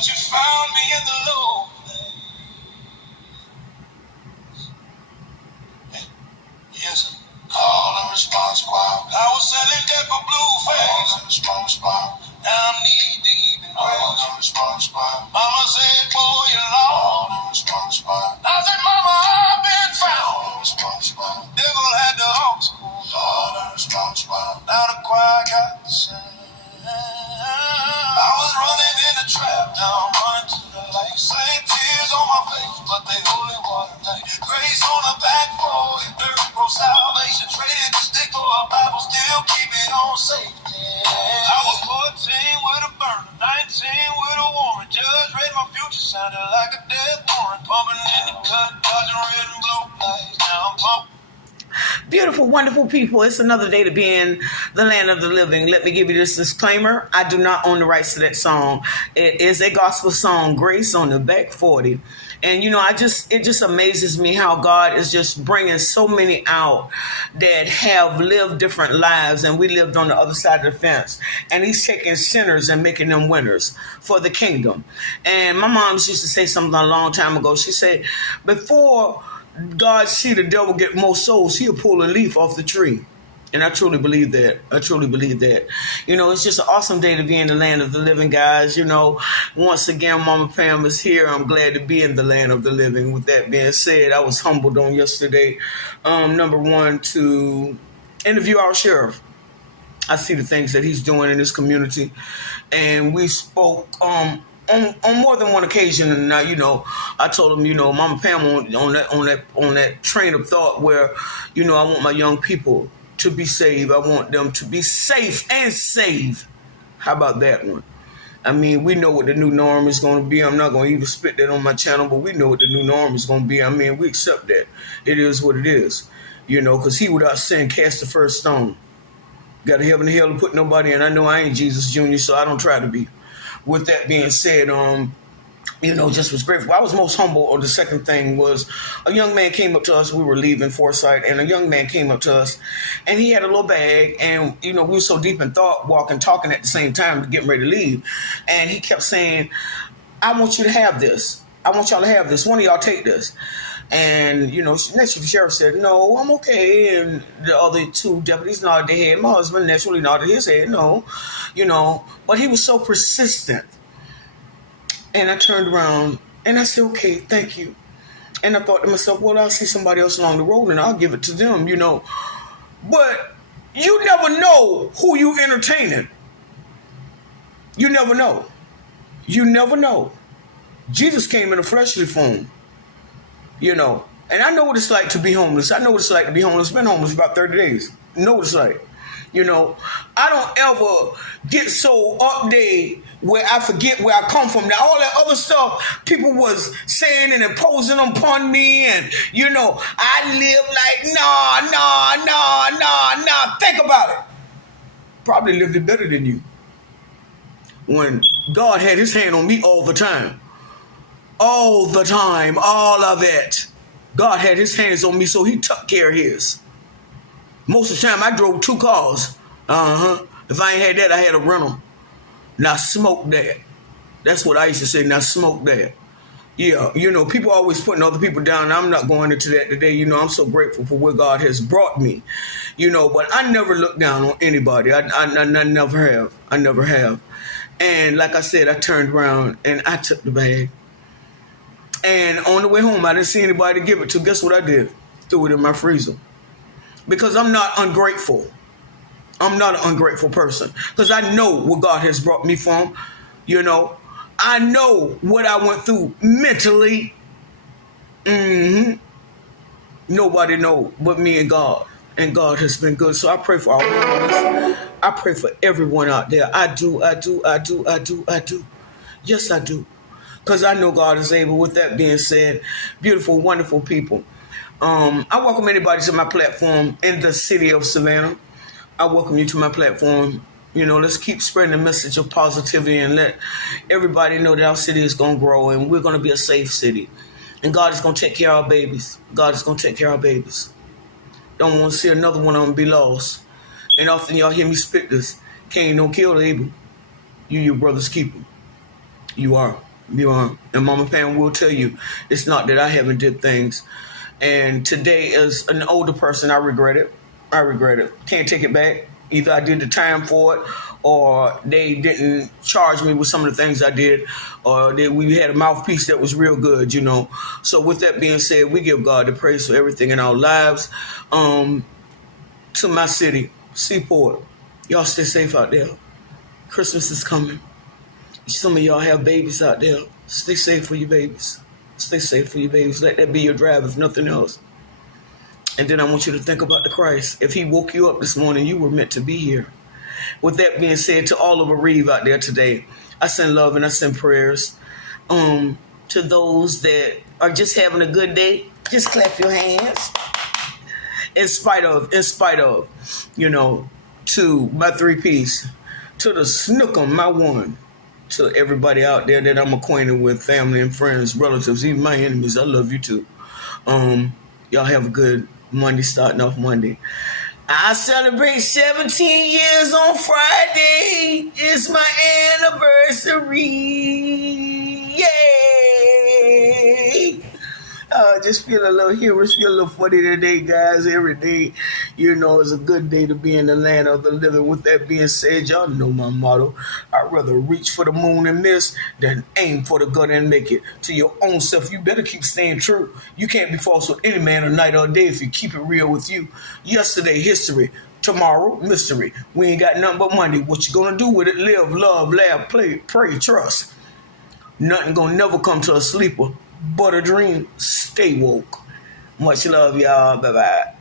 But you found me in the low place. Yes, call and response choir. I was selling that for blue face. Call and response choir. Now I'm knee deep in grace. Call and response choir. Mama said, boy, you're lost. Call and response choir. I said, Mama, I've been found. Call and response choir. Devil had the hawks. Call and response choir. Now the choir got the same. I was running in the trap, now I'm running to the light. Same tears on my face, but they holy water like grace on the back for it. Dirt for salvation, traded the stick for a Bible, still keep it on safety. I was 14 with a burner, 19 with a warrant. Judge read my future, sounded like a death warrant. Pumping in the cut, dodging red and blue lights. Now I'm pumping. Beautiful, wonderful people. It's another day to be in the land of the living. Let me give you this disclaimer. I do not own the rights to that song. It is a gospel song, Grace on the Back 40. And, it just amazes me how God is just bringing so many out that have lived different lives, and we lived on the other side of the fence. And he's taking sinners and making them winners for the kingdom. And my mom used to say something a long time ago. She said, before God see the devil get more souls, he'll pull a leaf off the tree. And I truly believe that. It's just an awesome day to be in the land of the living, guys. Once again, Mama Pam is here. I'm glad to be in the land of the living. With that being said, I was humbled on yesterday, number one, to interview our sheriff. I see the things that he's doing in this community. And we spoke on more than one occasion, and I told him, Mama Pam on that train of thought where, I want my young people to be saved. I want them to be safe and saved. How about that one? I mean, we know what the new norm is going to be. I'm not going to even spit that on my channel, but we know what the new norm is going to be. I mean, we accept that. It is what it is, because he without sin cast the first stone. Got a heaven and hell to put nobody in. I know I ain't Jesus Jr., so I don't try to be. With that being said, just was grateful. I was most humble. Or the second thing was a young man came up to us. We were leaving Forsyth, and a young man came up to us, and he had a little bag, and we were so deep in thought, talking at the same time, getting ready to leave, and he kept saying, "I want you to have this. I want y'all to have this. One of y'all take this." And, next the sheriff said, "No, I'm okay." And the other two deputies nodded their head. My husband naturally nodded his head, no, but he was so persistent. And I turned around and I said, "Okay, thank you." And I thought to myself, well, I'll see somebody else along the road and I'll give it to them, But you never know who you entertaining. You never know. You never know. Jesus came in a fleshly form. And I know what it's like to be homeless. I know what it's like to be homeless. Been homeless for about 30 days. Know what it's like. I don't ever get so updated where I forget where I come from. Now, all that other stuff people was saying and imposing upon me, and, I live like, no. Think about it. Probably lived it better than you. When God had his hand on me all the time. All the time, all of it. God had his hands on me, so he took care of his. Most of the time, I drove 2 cars. If I ain't had that, I had a rental. Now, smoke that. That's what I used to say. Now, smoke that. Yeah, people always putting other people down. I'm not going into that today. I'm so grateful for where God has brought me. But I never look down on anybody. I never have. I never have. And like I said, I turned around and I took the bag. And on the way home, I didn't see anybody to give it to. Guess what I did? Threw it in my freezer. Because I'm not ungrateful. I'm not an ungrateful person. Because I know what God has brought me from. I know what I went through mentally. Nobody knows but me and God. And God has been good. So I pray for all of us. I pray for everyone out there. I do. Yes, I do. Because I know God is able. With that being said, beautiful, wonderful people. I welcome anybody to my platform in the city of Savannah. I welcome you to my platform. Let's keep spreading the message of positivity and let everybody know that our city is going to grow and we're going to be a safe city. And God is going to take care of our babies. God is going to take care of our babies. Don't want to see another one of them be lost. And often y'all hear me spit this. Cain don't kill Abel. You your brother's keeper. You are. And Mama Pam will tell you, it's not that I haven't did things. And today, as an older person, I regret it. I regret it. Can't take it back. Either I did the time for it, or they didn't charge me with some of the things I did, or we had a mouthpiece that was real good, So with that being said, we give God the praise for everything in our lives. To my city, Seaport, y'all stay safe out there. Christmas is coming. Some of y'all have babies out there. Stay safe for your babies. Stay safe for your babies. Let that be your drive, if nothing else. And then I want you to think about the Christ. If he woke you up this morning, you were meant to be here. With that being said, to all of bereaved out there today, I send love and I send prayers. To those that are just having a good day, just clap your hands. In spite of, to my 3-piece, to the snookum, my one, to everybody out there that I'm acquainted with, family and friends, relatives, even my enemies, I love you too. Y'all have a good Monday, starting off Monday. I celebrate 17 years on Friday. It's my anniversary. Yay! Just feel a little humorous, feel a little funny today, guys. Every day, is a good day to be in the land of the living. With that being said, y'all know my motto. I'd rather reach for the moon and miss than aim for the gun and make it. To your own self, you better keep staying true. You can't be false with any man or night or day if you keep it real with you. Yesterday, history. Tomorrow, mystery. We ain't got nothing but money. What you gonna do with it? Live, love, laugh, play, pray, trust. Nothing gonna never come to a sleeper but a dream. Stay woke. Much love, y'all. Bye-bye.